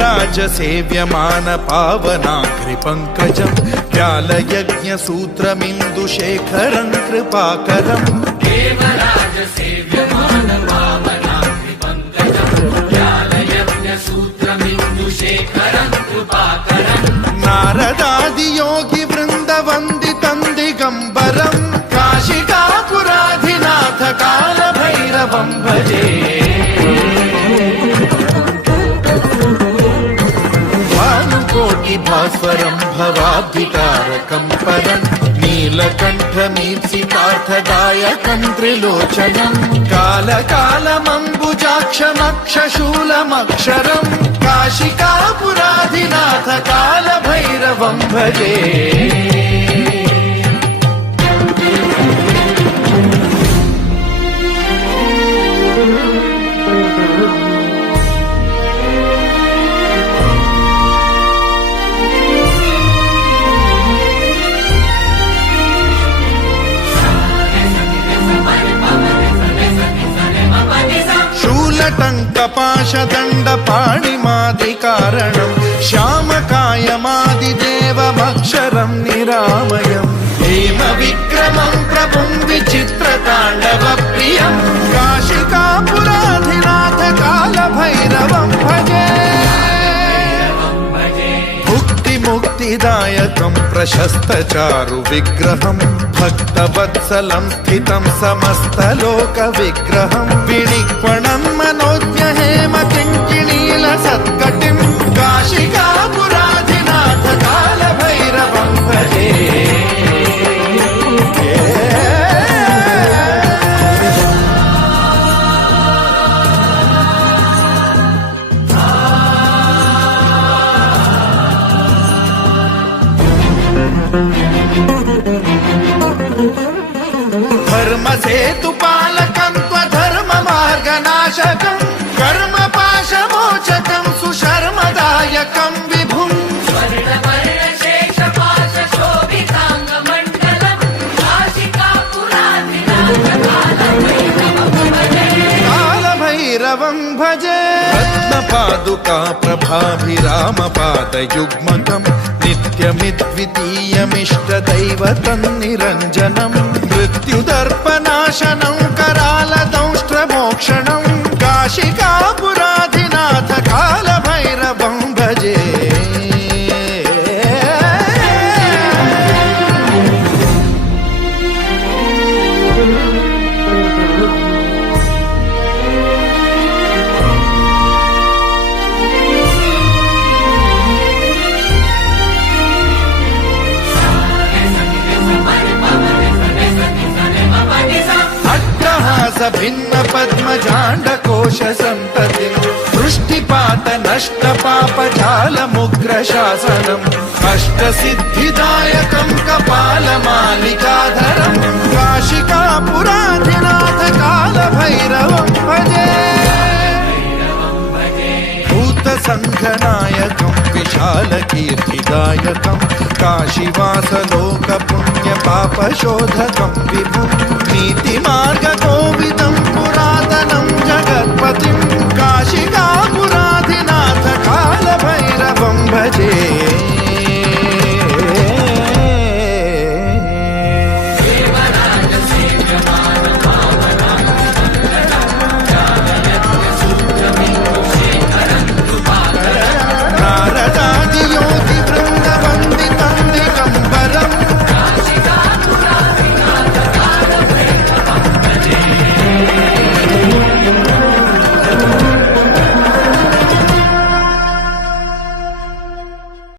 देवराज सेव्यमान पावनाग्रिपङ्कजं व्यालयज्ञसूत्रमिन्दुशेखरं कृपाकरं देवराज सेव्यमान पावनाग्रिपङ्कजं व्यालयज्ञसूत्रमिन्दुशेखरं कृपाकरं नारदादियोगि वृन्दवन्दितं दिगम्बरं काशिकापुराधिनाथ कालभैरवं भजे भास्वरं भवाब्धितारकं परं नीलकण्ठमीप्सितार्थदायकं त्रिलोचनं कालकालमम्बुजाक्षमक्षशूलमक्षरं काशिकापुराधिनाथ कालभैरवं भजे टङ्कपाशदण्डपाणिमादिकारणं श्यामकायमादिदेवमक्षरं निरामयं हेमविक्रमं प्रभुं विचित्रताण्डवप्रियं काशिकापुराधिनाथ कालभैरवं भजे मुक्तिदायकं प्रशस्तचारुविग्रहं भक्तवत्सलं स्थितं समस्तलोकविग्रहं विनिक्वणं मनोज्ञहेमकिङ्किणीलसत्कटिं काशिकापुराधिनाथ कालभैरवं भजे धर्मसेतुपालकं त्वधर्ममार्गनाशकं कर्मपाशमोचकं सुशर्मदायकं विभुं स्वर्णवर्णशेषपाशशोभिताङ्गमण्डलं काशिकापुराधिनाथ कालभैरवं भजे रत्नपादुका प्रभाभिरामपादयुग्मकं नित्यमिद्वितीयमिष्टदैवतं निरञ्जनं मृत्युदर्पनाशनं करालदंष्ट्रमोक्षणं काशिकापुराधिनाथ कालभैरवं भजे भिन्न पद्मजाण्डकोश सन्ततिं वृष्टिपात नष्ट पापजालमुग्रशासनम् अष्टसिद्धिदायकं कपालमालिकाधरं काशिकापुराधिनाथ कालभैरवं भजे भूतसङ्घनायकं विशालकीर्तिदायकं काशीवासलोकपुण्यपापशोधकं विभुं नीतिमार्गकोविदं पुरातनं जगत्पतिं काशिका